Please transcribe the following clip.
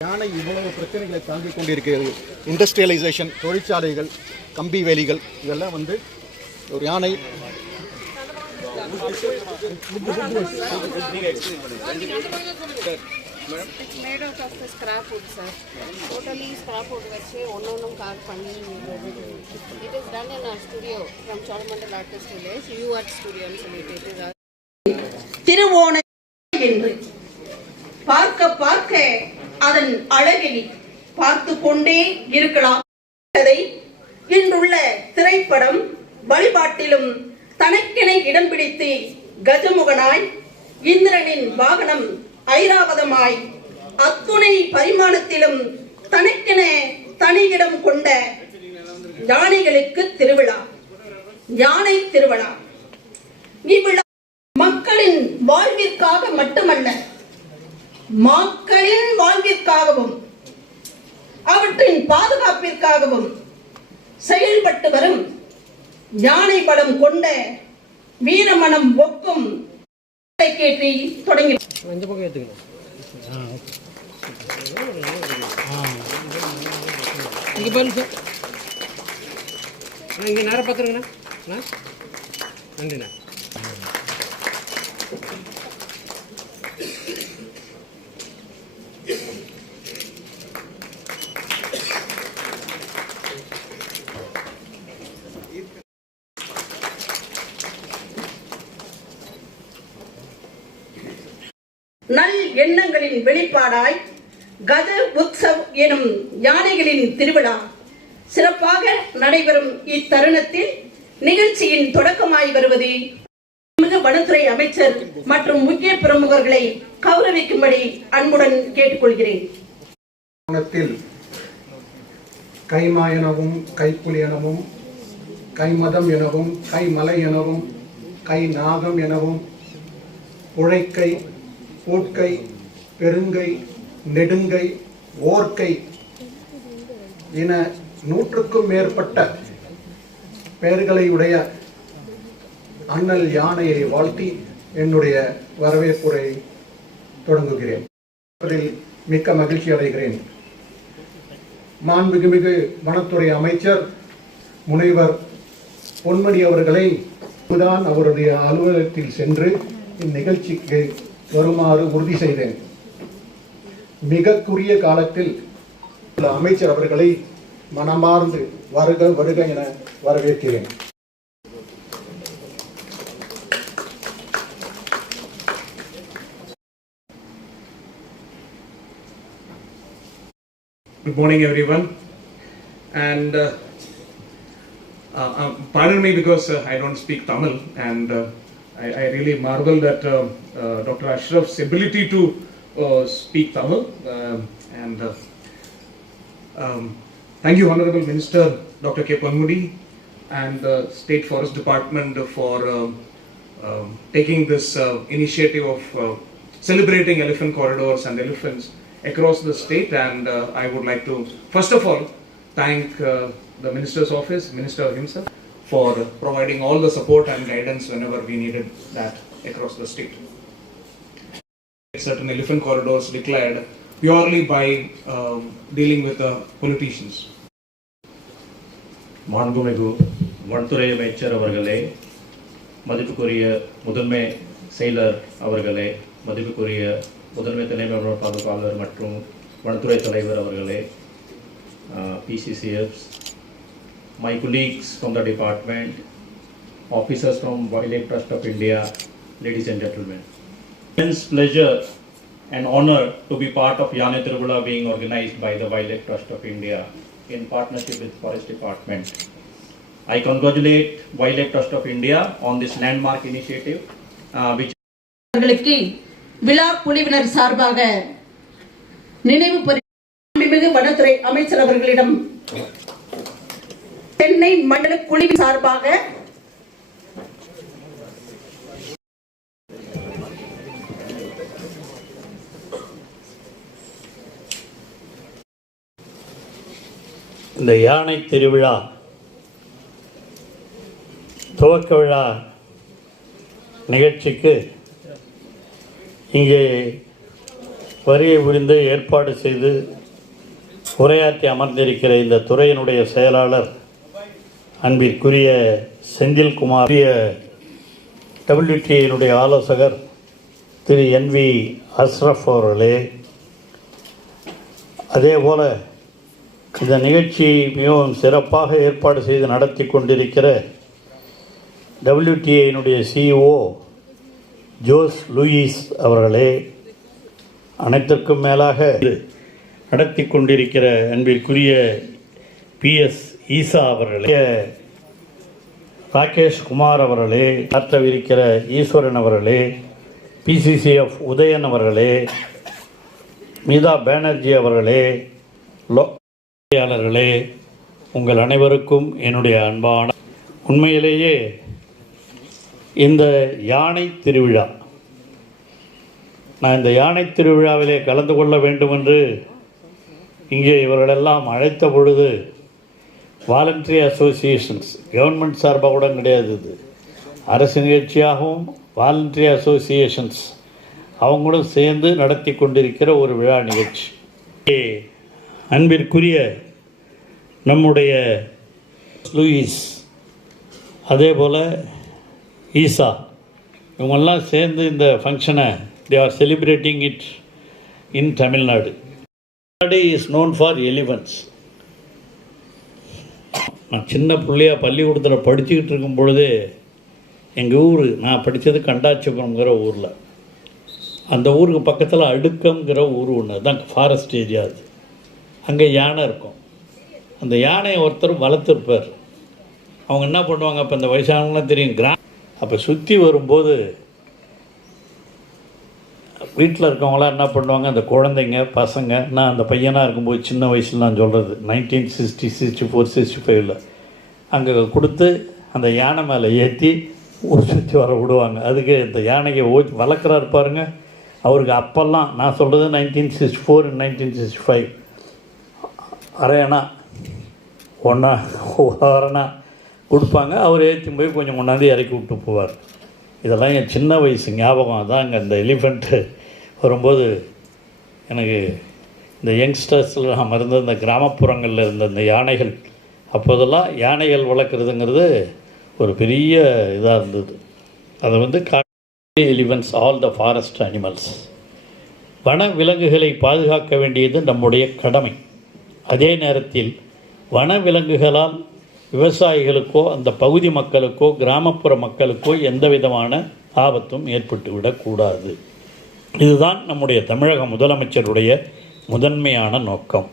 யானை இவ்வளவு பிரச்சனைகளை தாங்கிக் கொண்டிருக்கிறது. இண்டஸ்ட்ரியலைசேஷன், தொழிற்சாலைகள், கம்பி வேலிகள், இதெல்லாம் ஒரு யானை It's made out of the scrap wood, sir. Totally scrap wood vache onnonum carve panni. It is done in our studio from Cholamandal Artist Village, UArt Studio and solite. திருவோண என்று பார்க்க பார்க்க அதன் அழகை பார்த்து கொண்டே இருக்கலாம். இன்றுள்ள திரைப்படம் வழிபாட்டிலும் தனக்கென இடம் பிடித்து கஜமுகனாய், இந்திரனின் வாகனம் ஐராவதமாய், அத்துணை பரிமாணத்திலும் தனக்கென தனியிடம் கொண்ட யானைகளுக்கு திருவிழா, யானை திருவிழா. இவ்விழா மக்களின் வாழ்விற்காக மட்டுமல்ல, மக்களின் வாழ்விற்காகவும் அவற்றின் பாதுகாப்பிற்காகவும் செயல்பட்டு வரும் யானை பலம் கொண்ட வீரமனம் ஒக்கும் கேட்டி தொடங்கி இங்கே நேரம் பார்த்துருங்கண்ணா. நன்றிண்ணா. நல் எண்ணங்களின் வெளிப்பாடாய் கஜ உத்சவ் எனும் யானைகளின் திருவிழா சிறப்பாக நடைபெறும் இத்தருணத்தில் நிகழ்ச்சியின் தொடக்கமாய் வருவது வனத்துறை அமைச்சர் மற்றும் முக்கிய பிரமுகர்களை கௌரவிக்கும்படி அன்புடன் கேட்டுக்கொள்கிறேன். கைமா எனவும், கைப்புலி எனவும், கைமதம் எனவும், கைமலை எனவும், கை நாகம் எனவும், உழைக்கை, பூட்கை, பெருங்கை, நெடுங்கை, ஓர்க்கை என 100க்கும் மேற்பட்ட பெயர்களை உடைய அண்ணல் யானையை வாழ்த்தி என்னுடைய வரவேற்புரை தொடங்குகிறேன். அதில் மிக்க மகிழ்ச்சி அடைகிறேன். மாண்புமிகு வனத்துறை அமைச்சர் முனைவர் பொன்மணி அவர்களை தான் அவருடைய அலுவலகத்தில் சென்று இந்நிகழ்ச்சிக்கு வருமாறு உறுதி செய்தேன். மிக குறுகிய காலத்தில் அமைச்சர் அவர்களை மனமார்ந்து வருக வருக என வரவேற்கிறேன். Good morning, everyone, and pardon me because I don't speak Tamil, and I really marvel at Dr. Ashraf's ability to speak Tamil, and thank you, Honorable Minister Dr. K. Ponmudi and the State Forest Department for taking this initiative of celebrating elephant corridors and elephants across the state, and I would like to first of all thank the Minister's Office, Minister himself, for providing all the support and guidance whenever we needed that across the state. Certain elephant corridors declared purely by dealing with the politicians. மாண்புமிகு வனத்துறை அமைச்சர் அவர்களே, மதிப்புக்குரிய முதன்மை செயலர் அவர்களே, மதிப்புக்குரிய முதன்மை தலைமை பாதுகாவலர் மற்றும் வனத்துறை தலைவர் அவர்களே, PCCFs, my colleagues from the department, officers from Wildlife Trust of India, ladies and gentlemen. It's a pleasure and honor to be part of Yane Tiruvizha being organized by the Wildlife Trust of India in partnership with Forest Department. I congratulate Wildlife Trust of India on this landmark initiative, which விழா குழுவினர் சார்பாக நினைவு பரிசு வனத்துறை அமைச்சர் அவர்களிடம் சென்னை மண்டல குழுவின் சார்பாக இந்த யானை திருவிழா துவக்க விழா நிகழ்ச்சிக்கு இங்கே வருகை புரிந்து ஏற்பாடு செய்து உரையாற்றி அமர்ந்திருக்கிற இந்த துறையினுடைய செயலாளர் அன்பிற்குரிய செந்தில்குமார், WTA ஆலோசகர் திரு NV அஸ்ரஃப் அவர்களே, அதேபோல் இந்த நிகழ்ச்சி மிகவும் சிறப்பாக ஏற்பாடு செய்து நடத்தி கொண்டிருக்கிற WTA CEO ஜோஸ் லூயிஸ் அவர்களே, அனைத்திற்கும் மேலாக நடத்தி கொண்டிருக்கிற அன்பிற்குரிய PS ஈசா அவர்களே, ராகேஷ் குமார் அவர்களே, ஆற்றவிருக்கிற ஈஸ்வரன் அவர்களே, PCCF உதயன் அவர்களே, மீதா பானர்ஜி அவர்களே, லோயாளர்களே, உங்கள் அனைவருக்கும் என்னுடைய அன்பான, உண்மையிலேயே இந்த யானை திருவிழா, நான் இந்த யானை திருவிழாவிலே கலந்து கொள்ள வேண்டும் என்று இங்கே இவர்களெல்லாம் அழைத்த பொழுது வாலண்டரி அசோசியேஷன்ஸ், கவர்மெண்ட் சார்பாக கூட கிடையாது, இது அரசு நிகழ்ச்சியாகவும் வாலண்டரி அசோசியேஷன்ஸ் அவங்களும் சேர்ந்து நடத்தி கொண்டிருக்கிற ஒரு விழா நிகழ்ச்சி. அன்பிற்குரிய நம்முடைய லூயிஸ், அதே போல் ஈசா, இவங்கெல்லாம் சேர்ந்து இந்த ஃபங்க்ஷனை they are celebrating it in Tamil Nadu. Tamil Nadu is known for elephants. நான் சின்ன பிள்ளையாக பள்ளிக்கூடத்தில் படிச்சுக்கிட்டு இருக்கும் பொழுது எங்கள் ஊர், நான் படித்தது கண்டாச்சிபுரம்ங்கிற ஊரில், அந்த ஊருக்கு பக்கத்தில் அடுக்கம்ங்கிற ஊர் ஒன்று தான், ஃபாரஸ்ட் ஏரியா அது. அங்கே யானை இருக்கும். அந்த யானையை ஒருத்தர் வளர்த்துருப்பார். அவங்க என்ன பண்ணுவாங்க, அப்போ இந்த வயசானவங்களாம் தெரியும், அப்போ சுற்றி வரும்போது வீட்டில் இருக்கவங்களாம் என்ன பண்ணுவாங்க, அந்த குழந்தைங்க பசங்க, நான் அந்த பையனாக இருக்கும்போது சின்ன வயசில் நான் சொல்கிறது 1960, 64, 65 அங்கே கொடுத்து அந்த யானை மேலே ஏற்றி ஊர் சுற்றி வர விடுவாங்க. அதுக்கு இந்த யானையை வளர்க்குறாரு பாருங்க, அவருக்கு அப்போல்லாம் நான் சொல்கிறது 1964 1965 அரையணா அரைணா கொடுப்பாங்க. அவர் ஏற்றி போய் கொஞ்சம் கொண்டாந்து இறக்கி விட்டு போவார். இதெல்லாம் என் சின்ன வயசு ஞாபகம். அதாங்க இந்த எலிஃபெண்ட்டு வரும்போது எனக்கு இந்த யங்ஸ்டர்ஸில் நாம் இருந்த இந்த கிராமப்புறங்களில் இருந்த இந்த யானைகள், அப்போதெல்லாம் யானைகள் வளர்க்குறதுங்கிறது ஒரு பெரிய இதாக இருந்தது. அதை elephants, all the forest animals. வன விலங்குகளை பாதுகாக்க வேண்டியது நம்முடைய கடமை. அதே நேரத்தில் வன விலங்குகளால் விவசாயிகளுக்கோ அந்த பகுதி மக்களுக்கோ கிராமப்புற மக்களுக்கோ எந்த விதமான ஆபத்தும் ஏற்பட்டுவிடக்கூடாது. இதுதான் நம்முடைய தமிழக முதலமைச்சருடைய முதன்மையான நோக்கம்.